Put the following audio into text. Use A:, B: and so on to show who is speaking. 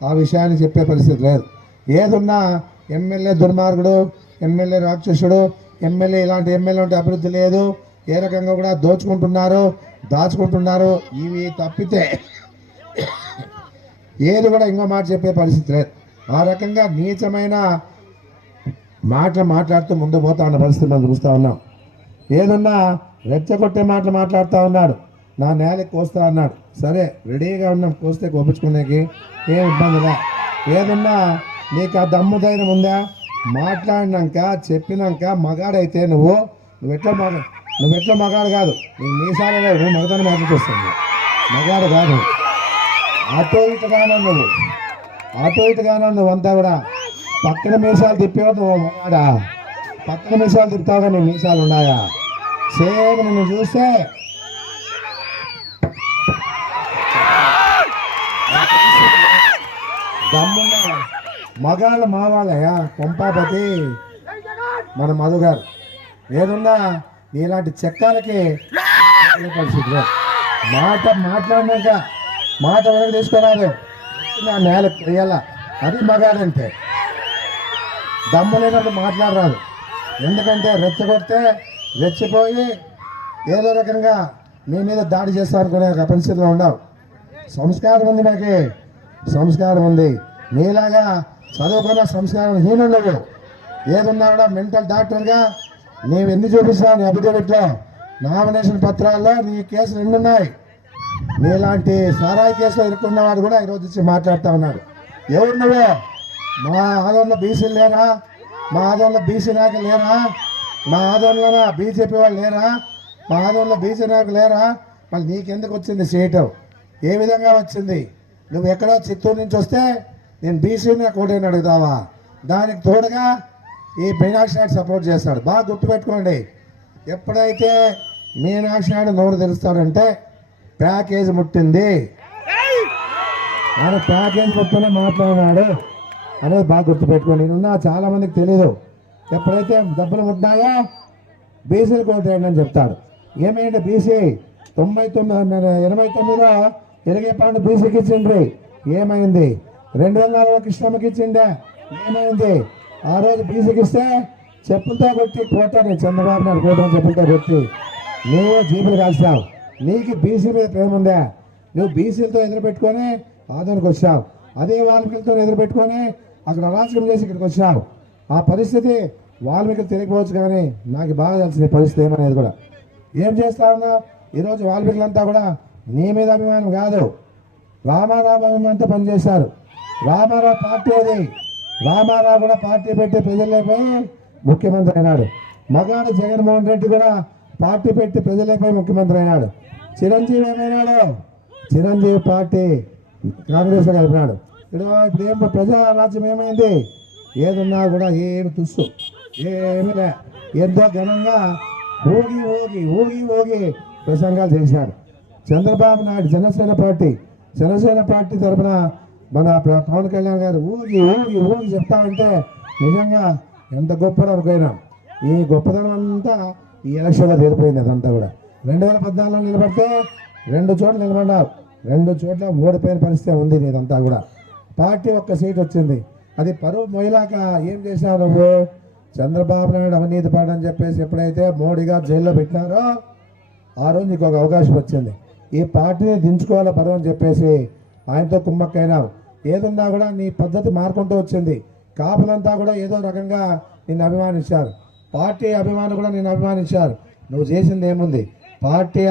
A: ఆ విషయాన్ని చెప్పే పరిస్థితి లేదు. ఏదున్నా ఎమ్మెల్యే దుర్మార్గుడు ఎమ్మెల్యే రాక్షసుడు ఎమ్మెల్యే ఇలాంటి ఎమ్మెల్యే ఉంటే అభివృద్ధి లేదు. ఏ రకంగా కూడా దోచుకుంటున్నారు దాచుకుంటున్నారు ఇవి తప్పితే ఏది కూడా ఇంకో మాట చెప్పే పరిస్థితి లేదు. ఆ రకంగా నీచమైన మాటలు మాట్లాడుతూ ముందు పోతా ఉన్న పరిస్థితి మనం చూస్తూ ఉన్నాం. ఏదన్నా రెచ్చగొట్టే మాటలు మాట్లాడుతూ ఉన్నాడు. నా నేలకి కోస్తా అన్నాడు. సరే రెడీగా ఉన్నాం. కోస్తే కోపించుకునేకి ఏం ఇబ్బంది ఏదన్నా నీకు ఆ దమ్ము ధైర్యం ఉందా? మాట్లాడినాక చెప్పినాక మగాడైతే నువ్వు నువ్వు ఎట్లా మగ నువ్వు ఎట్లా మగాడు కాదు. నువ్వు మీసాలే లేవు నువ్వు మగతాన్ని మాట్లాడుతుంది మగాడు కాదు. ఆటో ఇటుగానా నువ్వు. ఆటో ఇటుగానా నువ్వు అంతా కూడా. పక్కన మీసాలు తిప్పేవాడు నువ్వు మగాడా? పక్కన మీసాలు తిప్పుతావుగా నీ మీసాలు ఉన్నాయా? సేమ్ నిన్ను చూస్తే దమ్మున్న మగాళ్ళ మావాలయ్యా కొంపాపతి. మన మధు గారు ఏదున్నా నీలాంటి చెక్కాలకి మాట మాట్లాడినాక మాట వెనక తీసుకురాదు. నా నేల వేయాల అది మగాడంటే దమ్ము లేనప్పుడు మాట్లాడరాదు. ఎందుకంటే రెచ్చగొడితే రెచ్చిపోయి ఏదో రకంగా నీ మీద దాడి చేస్తారనుకునే పరిస్థితిలో ఉండవు సంస్కారం ఉంది నాకే. సంస్కారం ఉంది. నీలాగా చదువుకున్న సంస్కారం హీనుండవు. ఏదున్నా కూడా మెంటల్ డాక్టర్గా? నీవు ఎన్ని చూపిస్తావు నీ అభిడవిట్లో నామినేషన్ పత్రాల్లో నీ కేసు రెండు ఉన్నాయి నీలాంటి సారాయి కేసులో ఇరుక్కున్నవాడు కూడా ఈరోజు వచ్చి మాట్లాడుతూ ఉన్నాడు. ఎవరు నువ్వు? మా ఆదోళన బీసీలు లేరా? మా ఆదోళన బీసీ నాయకులు లేరా? మా ఆదోళన బీజేపీ వాళ్ళు లేరా? మా ఆదోళన బీసీ నాయకులు లేరా? మళ్ళీ నీకెందుకు వచ్చింది సీటు ఏ విధంగా వచ్చింది? నువ్వు ఎక్కడో చిత్తూరు నుంచి వస్తే నేను బీసీని కోటని అడుగుతావా? దానికి తోడుగా ఈ మీనాక్షి నాయుడు సపోర్ట్ చేస్తాడు. బాగా గుర్తుపెట్టుకోండి ఎప్పుడైతే మీనాక్షి నాయుడు నోరు తెరుస్తాడంటే ప్యాకేజ్ ముట్టింది. ఆయన ప్యాకేజ్ ముట్టనే మాట్లాడినాడు. అనేది బాగా గుర్తుపెట్టుకోండి నేనున్నా చాలా మందికి తెలియదు ఎప్పుడైతే డబ్బులు ముట్టినాయో బీసీలు కోటేయండి అని చెప్తాడు. ఏమైంది బీసీ? తొంభై తొమ్మిది ఎనభై తొమ్మిదిలో ఎలిగేపాడు బీసీకి ఇచ్చిండ్రి ఏమైంది? రెండు వేల నాలుగులో కృష్ణమ్మకి ఇచ్చిండే ఏమైంది? ఆ రోజు బీసీకి ఇస్తే చెప్పులతో కొట్టి కోటని చంద్రబాబు నాయుడు కోటని చెప్పులతో కొట్టి నువ్వు జీపులు కాల్చావు. నీకు బీసీ మీద ప్రేమ ఉందా? నువ్వు బీసీలతో ఎదురు పెట్టుకొని ఆదోనికి వచ్చావు. అదే వాల్మీకులతో ఎదురు పెట్టుకొని అక్కడ అరాచకం చేసి ఇక్కడికి వచ్చావు. ఆ పరిస్థితి వాల్మీకులు తెలియకపోవచ్చు కానీ నాకు బాగా తెలిసిన పరిస్థితి ఏమనేది కూడా. ఏం చేస్తా ఉన్నా ఈరోజు వాల్మీకులంతా కూడా నీ మీద అభిమానం కాదు. రామారావు అభిమానంతో పనిచేశారు. రామారావు పార్టీ అది. రామారావు కూడా పార్టీ పెట్టి ప్రజలే పోయి ముఖ్యమంత్రి అయినాడు. మగాడు జగన్మోహన్ రెడ్డి కూడా పార్టీ పెట్టి ప్రజలే పోయి ముఖ్యమంత్రి అయినాడు. చిరంజీవి ఏమైనాడు? చిరంజీవి పార్టీ కాంగ్రెస్ కలిపినాడు ఇప్పుడు ఇప్పుడు ఏం ప్రజా ఏమైంది? ఏదున్నా కూడా ఏమి తుస్సు. ఏమి ఎంతో ఘనంగా ఊగి ఊగి ఊగి ఊగి ప్రసంగాలు చేశాడు. చంద్రబాబు నాయుడు జనసేన పార్టీ జనసేన పార్టీ తరఫున మన పవన్ కళ్యాణ్ గారు ఊగి ఊగి ఊగి చెప్తా ఉంటే నిజంగా ఎంత గొప్ప అనుకున్నాం ఈ గొప్పతనం అంతా ఈ ఎలక్షన్లో తీరిపోయింది అదంతా కూడా. రెండు వేల పద్నాలుగులో నిలబడితే రెండు చోట్ల నిలబడ్డావు. రెండు చోట్ల ఓడిపోయిన పరిస్థితి ఉంది నీదంతా కూడా. పార్టీ ఒక్క సీట్ వచ్చింది. అది పరువు మొయ్యలాక ఏం చేశావు నువ్వు? చంద్రబాబు నాయుడు అవినీతి పాడని చెప్పేసి ఎప్పుడైతే మోడీ గారు జైల్లో పెట్టినారో ఆ రోజు నీకు ఒక అవకాశం వచ్చింది. ఈ పార్టీని దించుకోవాల పరం అని చెప్పేసి ఆయనతో కుమ్మక్కైనా ఏదున్నా కూడా నీ పద్ధతి మారుకుంటూ వచ్చింది. కాపులంతా కూడా ఏదో రకంగా నిన్ను అభిమానించారు. పార్టీ అభిమానులు కూడా నిన్ను అభిమానించారు. నువ్వు చేసింది ఏముంది? పార్టీ